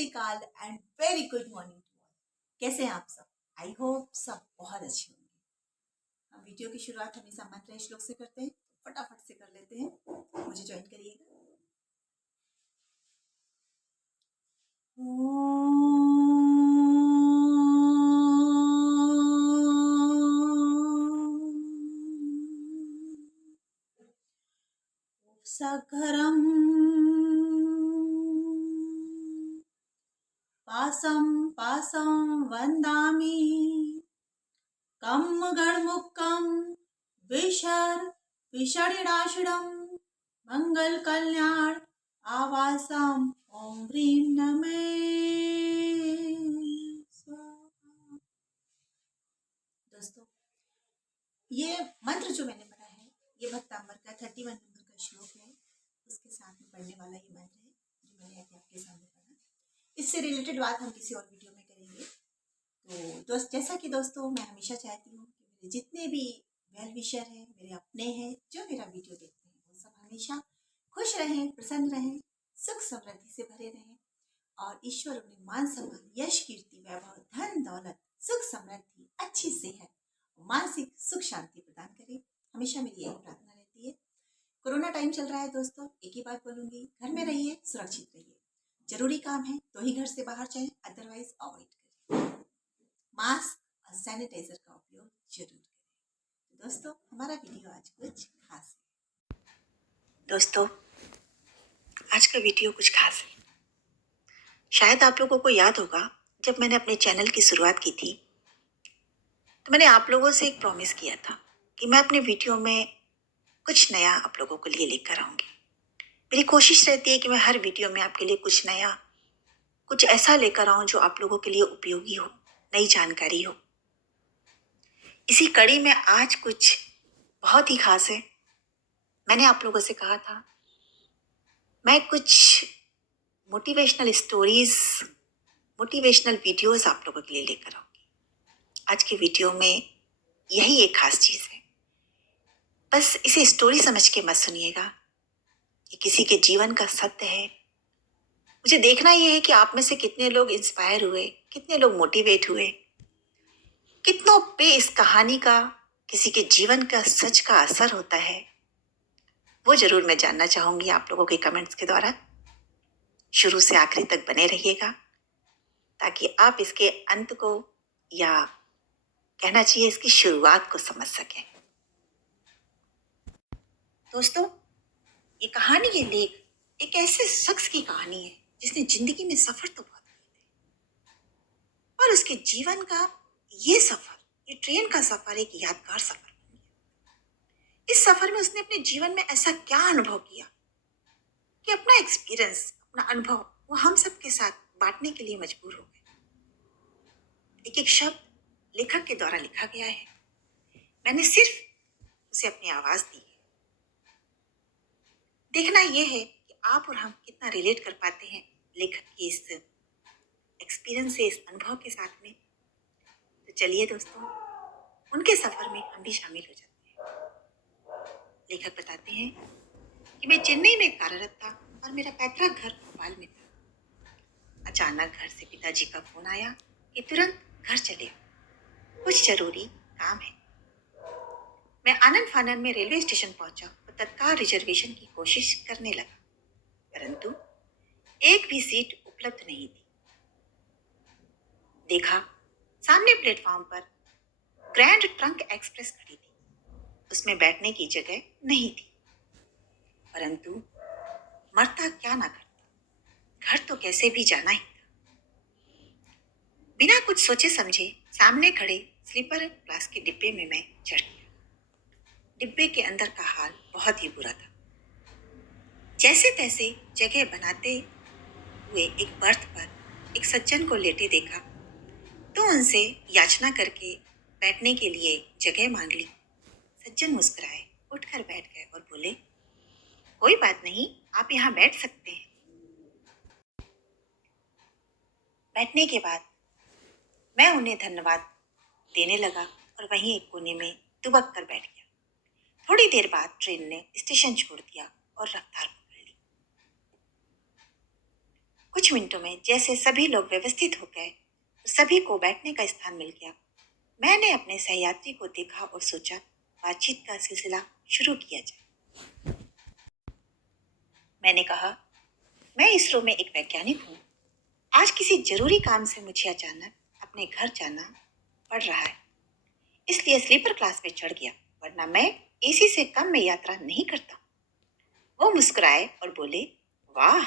Shri Akal and very good morning to all. कैसे हैं आप सब? आई होप सब बहुत अच्छे होंगे। हम वीडियो की शुरुआत हमेशा मंत्र श्लोक से करते हैं, तो फटाफट से कर लेते हैं। मुझे ज्वाइन करिएगा। सघरं पासं पासं वन्दामि कं गणमुक्कं विषणिडाशिडं मंगल कल्याण आवासम ओम ह्रीं नमः स्वाहा। दोस्तों, ये मंत्र जो मैंने पढ़ा है ये भक्तांबर का 31 नंबर का श्लोक है। उसके साथ में पढ़ने वाला ये मंत्र है जो मैंने अभी आपके सामने पढ़ा। इससे रिलेटेड बात हम किसी और वीडियो में करेंगे। तो जैसा कि दोस्तों मैं हमेशा चाहती हूँ कि मेरे जितने भी वेल विशर हैं, मेरे अपने हैं जो मेरा वीडियो देखते हैं, वो सब हमेशा खुश रहें, प्रसन्न रहें, सुख समृद्धि से भरे रहें और ईश्वर उन्हें मान सम्मान, यश, कीर्ति, वैभव, धन दौलत, सुख समृद्धि, अच्छी सेहत, मानसिक सुख शांति प्रदान करे। हमेशा मेरी यही प्रार्थना रहती है। कोरोना टाइम चल रहा है दोस्तों, एक ही बात बोलूंगी, घर में रहिए, सुरक्षित रहिए। जरूरी काम है तो ही घर से बाहर जाएं, अदरवाइज अवॉइड करिए। मास्क और सैनिटाइजर का उपयोग जरूर करें। तो दोस्तों, हमारा वीडियो आज कुछ खास है। दोस्तों, आज का वीडियो कुछ खास है। शायद आप लोगों को याद होगा, जब मैंने अपने चैनल की शुरुआत की थी तो मैंने आप लोगों से एक प्रॉमिस किया था कि मैं अपने वीडियो में कुछ नया आप लोगों के लिए लेकर आऊंगी। मेरी कोशिश रहती है कि मैं हर वीडियो में आपके लिए कुछ नया, कुछ ऐसा लेकर आऊं जो आप लोगों के लिए उपयोगी हो, नई जानकारी हो। इसी कड़ी में आज कुछ बहुत ही खास है। मैंने आप लोगों से कहा था मैं कुछ मोटिवेशनल स्टोरीज, मोटिवेशनल वीडियोस आप लोगों के लिए लेकर आऊंगी। आज के वीडियो में यही एक खास चीज है। बस इसे स्टोरी समझ के मत सुनिएगा, ये किसी के जीवन का सत्य है। मुझे देखना यह है कि आप में से कितने लोग इंस्पायर हुए, कितने लोग मोटिवेट हुए, कितनों पे इस कहानी का, किसी के जीवन का, सच का असर होता है, वो जरूर मैं जानना चाहूंगी आप लोगों के कमेंट्स के द्वारा। शुरू से आखिरी तक बने रहिएगा ताकि आप इसके अंत को, या कहना चाहिए इसकी शुरुआत को समझ सकें। दोस्तों, ये कहानी, ये लेख एक ऐसे शख्स की कहानी है जिसने जिंदगी में सफर तो बहुत किए थे और उसके जीवन का ये सफर, ये ट्रेन का सफर एक यादगार सफर बन गया। इस सफर में उसने अपने जीवन में ऐसा क्या अनुभव किया कि अपना एक्सपीरियंस, अपना अनुभव वो हम सबके साथ बांटने के लिए मजबूर हो गए। एक एक शब्द लेखक के द्वारा लिखा गया है। मैंने सिर्फ उसे अपनी आवाज दी है। देखना यह है कि आप और हम कितना रिलेट कर पाते हैं लेखक की इस एक्सपीरियंस से, इस अनुभव के साथ में। तो चलिए दोस्तों, उनके सफर में हम भी शामिल हो जाते हैं। लेखक बताते हैं कि मैं चेन्नई में कार्यरत था और मेरा पैतृक घर भोपाल में था। अचानक घर से पिताजी का फोन आया कि तुरंत घर चले, कुछ जरूरी काम है। मैं आनंद फानन में रेलवे स्टेशन पहुंचा और तत्काल रिजर्वेशन की कोशिश करने लगा, परंतु एक भी सीट उपलब्ध नहीं थी। देखा, सामने प्लेटफॉर्म पर ग्रैंड ट्रंक एक्सप्रेस खड़ी थी। उसमें बैठने की जगह नहीं थी, परंतु मरता क्या ना करता, घर तो कैसे भी जाना ही था। बिना कुछ सोचे समझे सामने खड़े स्लीपर क्लास के डिब्बे में मैं चढ़ गया। डिब्बे के अंदर का हाल बहुत ही बुरा था। जैसे तैसे जगह बनाते हुए एक बर्थ पर एक सज्जन को लेटे देखा तो उनसे याचना करके बैठने के लिए जगह मांग ली। सज्जन मुस्कुराए, उठकर बैठ गए और बोले, कोई बात नहीं, आप यहाँ बैठ सकते हैं। बैठने के बाद मैं उन्हें धन्यवाद देने लगा और वहीं एक कोने में दुबक कर बैठ गया। थोड़ी देर बाद ट्रेन ने स्टेशन छोड़ दिया और रफ्तार पकड़ ली। कुछ मिनटों में जैसे सभी लोग व्यवस्थित हो गए, तो सभी को बैठने का स्थान मिल गया। मैंने अपने सहयात्री को देखा और सोचा बातचीत का सिलसिला शुरू किया जाए। मैंने कहा, मैं इसरो में एक वैज्ञानिक हूँ। आज किसी जरूरी काम से मुझे अचानक अपने घर जाना पड़ रहा है, इसलिए स्लीपर क्लास में चढ़ गया, वरना मैं एसी से कम में यात्रा नहीं करता। वो मुस्कुराए और बोले, वाह,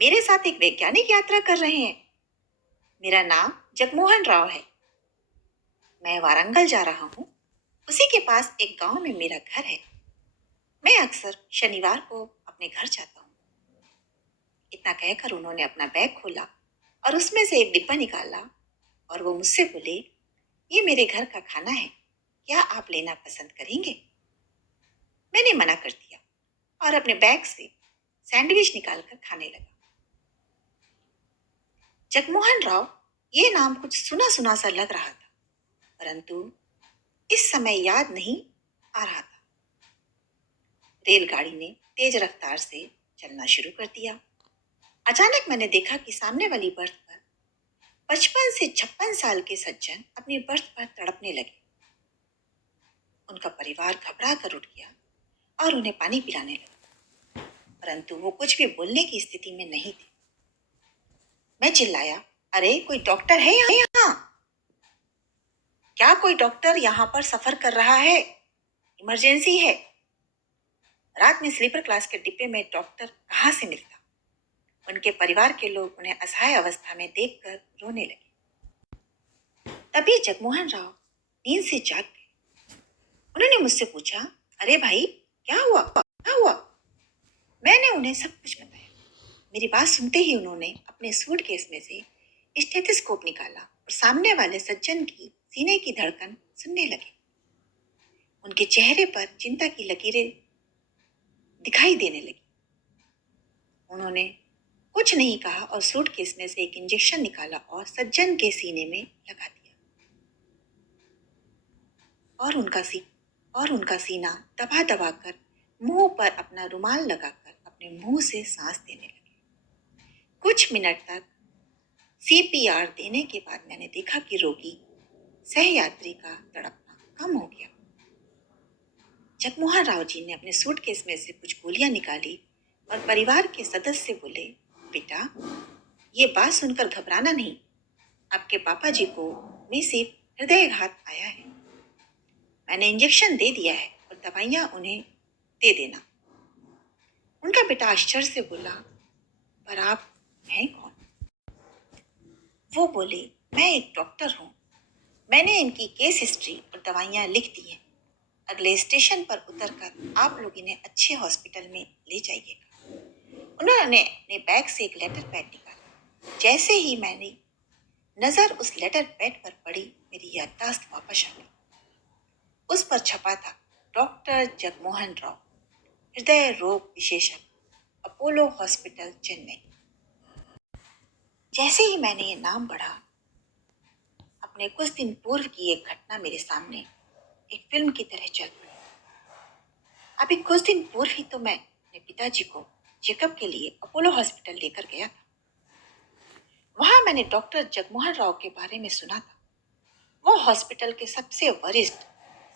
मेरे साथ एक वैज्ञानिक यात्रा कर रहे हैं। मेरा नाम जगमोहन राव है। मैं वारंगल जा रहा हूँ। उसी के पास एक गांव में मेरा घर है। मैं अक्सर शनिवार को अपने घर जाता हूँ। इतना कहकर उन्होंने अपना बैग खोला और उसमें से एक डिब्बा निकाला और वो मुझसे बोले, ये मेरे घर का खाना है, क्या आप लेना पसंद करेंगे? मैंने मना कर दिया और अपने बैग से सैंडविच निकालकर खाने लगा। जगमोहन राव, ये नाम कुछ सुना सुना सा लग रहा था, परंतु इस समय याद नहीं आ रहा था। रेलगाड़ी ने तेज रफ्तार से चलना शुरू कर दिया। अचानक मैंने देखा कि सामने वाली बर्थ पर 55 से 56 साल के सज्जन अपनी बर्थ पर तड़पने लगे। उनका परिवार घबरा कर उठ गया और उन्हें पानी पिलाने लगा, परंतु वो कुछ भी बोलने की स्थिति में नहीं थे। मैं चिल्लाया, अरे कोई डॉक्टर है यहाँ? क्या कोई डॉक्टर यहाँ पर सफर कर रहा है? इमरजेंसी है। रात में स्लीपर क्लास के डिब्बे में डॉक्टर कहाँ से मिलता? उनके परिवार के लोग उन्हें असहाय अवस्था में देखकर रोने लगे। तभी जगमोहन राव नींद से जाग गए। उन्होंने मुझसे पूछा, अरे भाई, क्या हुआ? क्या हुआ? मैंने उन्हें सब कुछ बताया। मेरी बात सुनते ही उन्होंने अपने सूटकेस में से स्टेथोस्कोप निकाला और सामने वाले सज्जन की सीने की धड़कन सुनने लगे। उनके चेहरे पर चिंता की लकीरें दिखाई देने लगी। उन्होंने कुछ नहीं कहा और सूटकेस में से एक इंजेक्शन निकाला और सज्जन के सीने में लगा दिया और उनका सीना दबा दबा कर मुंह पर अपना रुमाल लगाकर अपने मुंह से सांस देने लगे। कुछ मिनट तक सीपीआर देने के बाद मैंने देखा कि रोगी सहयात्री का तड़पना कम हो गया। जगमोहन राव जी ने अपने सूटकेस में से कुछ गोलियां निकाली और परिवार के सदस्य बोले, बेटा, ये बात सुनकर घबराना नहीं। आपके पापा जी को में से हृदयघात आया है। मैंने इंजेक्शन दे दिया है और दवाइयां उन्हें दे देना। उनका बेटा आश्चर्य से बोला, पर आप हैं कौन? वो बोले, मैं एक डॉक्टर हूँ। मैंने इनकी केस हिस्ट्री और दवाइयाँ लिख दी हैं। अगले स्टेशन पर उतरकर आप लोग इन्हें अच्छे हॉस्पिटल में ले जाइएगा। उन्होंने अपने बैग से एक लेटर पैड निकाला। जैसे ही मैंने नजर उस लेटर पैड पर पड़ी, मेरी याददाश्त वापस आ गई। उस पर छपा था, डॉक्टर जगमोहन राव, हृदय रोग विशेषज्ञ, अपोलो हॉस्पिटल, चेन्नई। जैसे ही मैंने ये नाम पढ़ा, अपने कुछ दिन पूर्व की एक घटना मेरे सामने एक फिल्म की तरह चल पड़ी। अभी कुछ दिन पूर्व ही तो मैं अपने पिताजी को चेकअप के लिए अपोलो हॉस्पिटल लेकर गया था। वहां मैंने डॉक्टर जगमोहन राव के बारे में सुना था। वो हॉस्पिटल के सबसे वरिष्ठ,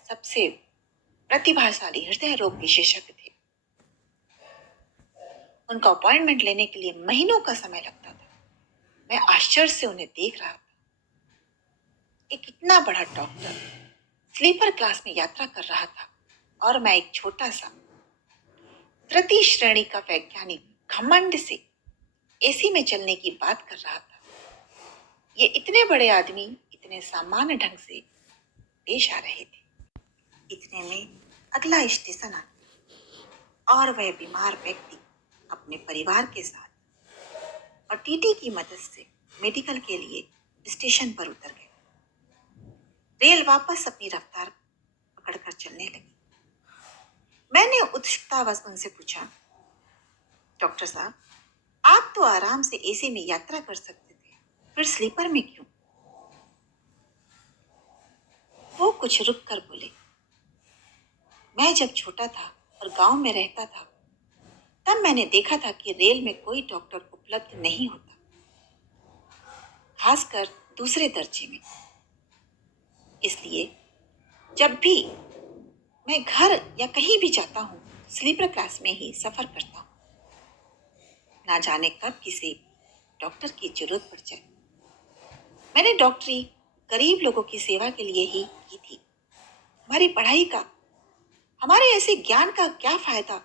सबसे प्रतिभाशाली हृदय रोग विशेषज्ञ थे। उनका अपॉइंटमेंट लेने के लिए महीनों का समय लगता था। मैं आश्चर्य से उन्हें देख रहा था। एक इतना बड़ा डॉक्टर स्लीपर क्लास में यात्रा कर रहा था और मैं एक छोटा सा तृतीय श्रेणी का वैज्ञानिक घमंड से एसी में चलने की बात कर रहा था। ये इतने बड़े आदमी इतने सामान्य ढंग से पेश आ रहे थे। इतने में अगला स्टेशन आ गया और वह बीमार व्यक्ति अपने परिवार के साथ और टीटी की मदद से मेडिकल के लिए स्टेशन पर उतर गए। रेल वापस अपनी रफ्तार पकड़कर चलने लगी। मैंने उत्सुकतावश उनसे पूछा, डॉक्टर साहब, आप तो आराम से एसी में यात्रा कर सकते थे, फिर स्लीपर में क्यों? वो कुछ रुक कर बोले, मैं जब छोटा था और गांव में रहता था, तब मैंने देखा था कि रेल में कोई डॉक्टर उपलब्ध नहीं होता, खासकर दूसरे दर्जे में। इसलिए जब भी मैं घर या कहीं भी जाता हूँ, स्लीपर क्लास में ही सफर करता हूँ। ना जाने कब किसी डॉक्टर की जरूरत पड़ जाए। मैंने डॉक्टरी गरीब लोगों की सेवा के लिए ही की थी। हमारी पढ़ाई का, हमारे ऐसे ज्ञान का क्या फायदा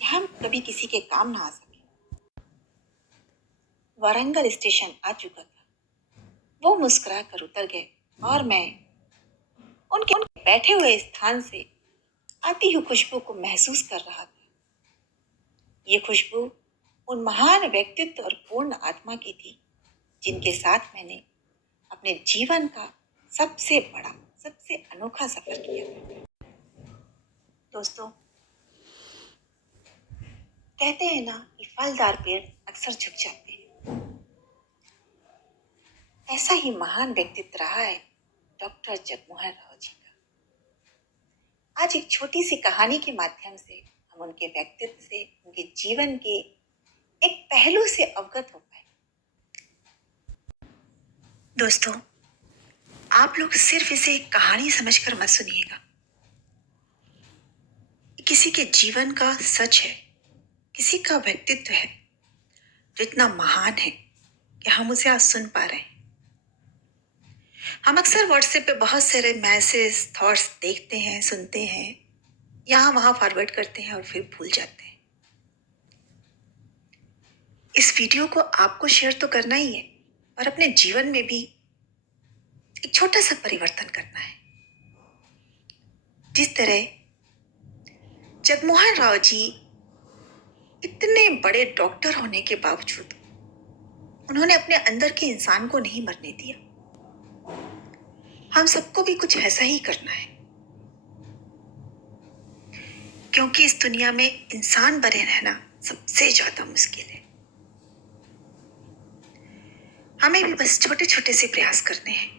कि हम कभी किसी के काम ना आ सके। वारंगल स्टेशन आ चुका था। वो मुस्कुरा कर उतर गए और मैं उनके बैठे हुए स्थान से आती हुई खुशबू को महसूस कर रहा था। ये खुशबू उन महान व्यक्तित्व और पूर्ण आत्मा की थी जिनके साथ मैंने अपने जीवन का सबसे बड़ा, सबसे अनोखा सफर किया। दोस्तों, कहते हैं ना कि फलदार पेड़ अक्सर झुक जाते हैं। ऐसा ही महान व्यक्तित्व रहा है डॉक्टर जगमोहन राव जी का। आज एक छोटी सी कहानी के माध्यम से हम उनके व्यक्तित्व से, उनके जीवन के एक पहलू से अवगत हो पाए। दोस्तों, आप लोग सिर्फ इसे एक कहानी समझकर मत सुनिएगा। किसी के जीवन का सच है, किसी का व्यक्तित्व है जो इतना महान है कि हम उसे आज सुन पा रहे हैं। हम अक्सर व्हाट्सएप पे बहुत सारे मैसेज, थॉट्स देखते हैं, सुनते हैं, यहाँ वहाँ फॉरवर्ड करते हैं और फिर भूल जाते हैं। इस वीडियो को आपको शेयर तो करना ही है और अपने जीवन में भी एक छोटा सा परिवर्तन करना है। जिस तरह जगमोहन राव जी इतने बड़े डॉक्टर होने के बावजूद उन्होंने अपने अंदर के इंसान को नहीं मरने दिया। हम सबको भी कुछ ऐसा ही करना है, क्योंकि इस दुनिया में इंसान बने रहना सबसे ज्यादा मुश्किल है। हमें भी बस छोटे छोटे से प्रयास करने हैं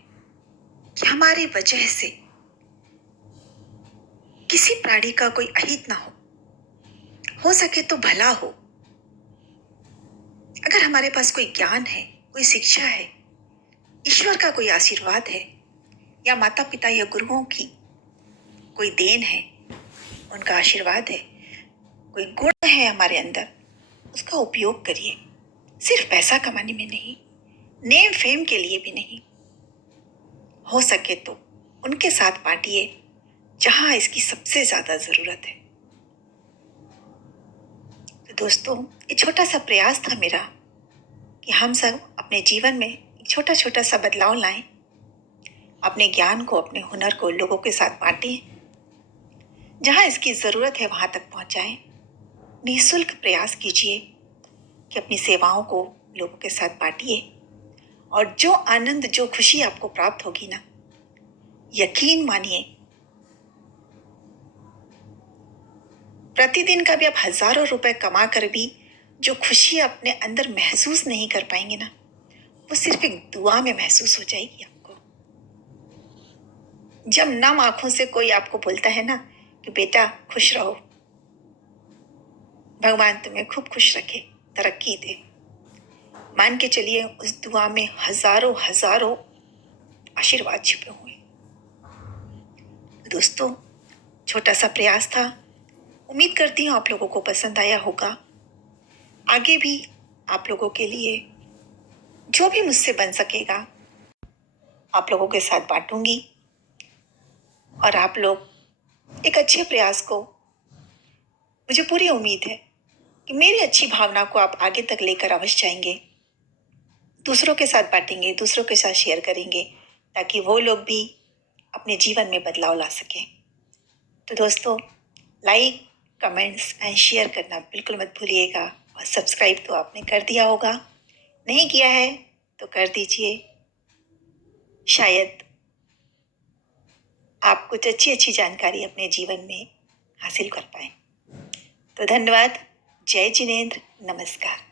कि हमारी वजह से किसी प्राणी का कोई अहित ना हो सके तो भला हो। अगर हमारे पास कोई ज्ञान है, कोई शिक्षा है, ईश्वर का कोई आशीर्वाद है, या माता पिता या गुरुओं की कोई देन है, उनका आशीर्वाद है, कोई गुण है हमारे अंदर, उसका उपयोग करिए। सिर्फ पैसा कमाने में नहीं, नेम फेम के लिए भी नहीं। हो सके तो उनके साथ बांटिए जहां इसकी सबसे ज्यादा जरूरत है। तो दोस्तों, ये छोटा सा प्रयास था मेरा कि हम सब अपने जीवन में एक छोटा छोटा सा बदलाव लाएं, अपने ज्ञान को, अपने हुनर को लोगों के साथ बांटें, जहां इसकी जरूरत है वहां तक पहुंचाएं। निःशुल्क प्रयास कीजिए कि अपनी सेवाओं को लोगों के साथ बांटिए, और जो आनंद, जो खुशी आपको प्राप्त होगी ना, यकीन मानिए, प्रतिदिन का भी आप हजारों रुपए कमा कर भी जो खुशी अपने अंदर महसूस नहीं कर पाएंगे ना, वो सिर्फ एक दुआ में महसूस हो जाएगी आपको। जब नम आंखों से कोई आपको बोलता है ना कि बेटा खुश रहो, भगवान तुम्हें खूब खुश रखे, तरक्की दे, मान के चलिए उस दुआ में हजारों हजारों आशीर्वाद छिपे हुए। दोस्तों, छोटा सा प्रयास था, उम्मीद करती हूँ आप लोगों को पसंद आया होगा। आगे भी आप लोगों के लिए जो भी मुझसे बन सकेगा आप लोगों के साथ बांटूंगी, और आप लोग एक अच्छे प्रयास को, मुझे पूरी उम्मीद है कि मेरी अच्छी भावना को आप आगे तक लेकर अवश्य जाएंगे, दूसरों के साथ बांटेंगे, दूसरों के साथ शेयर करेंगे, ताकि वो लोग भी अपने जीवन में बदलाव ला सकें। तो दोस्तों, लाइक, कमेंट्स एंड शेयर करना बिल्कुल मत भूलिएगा, और सब्सक्राइब तो आपने कर दिया होगा, नहीं किया है तो कर दीजिए। शायद आप कुछ अच्छी अच्छी जानकारी अपने जीवन में हासिल कर पाए। तो धन्यवाद। जय जिनेंद्र। नमस्कार।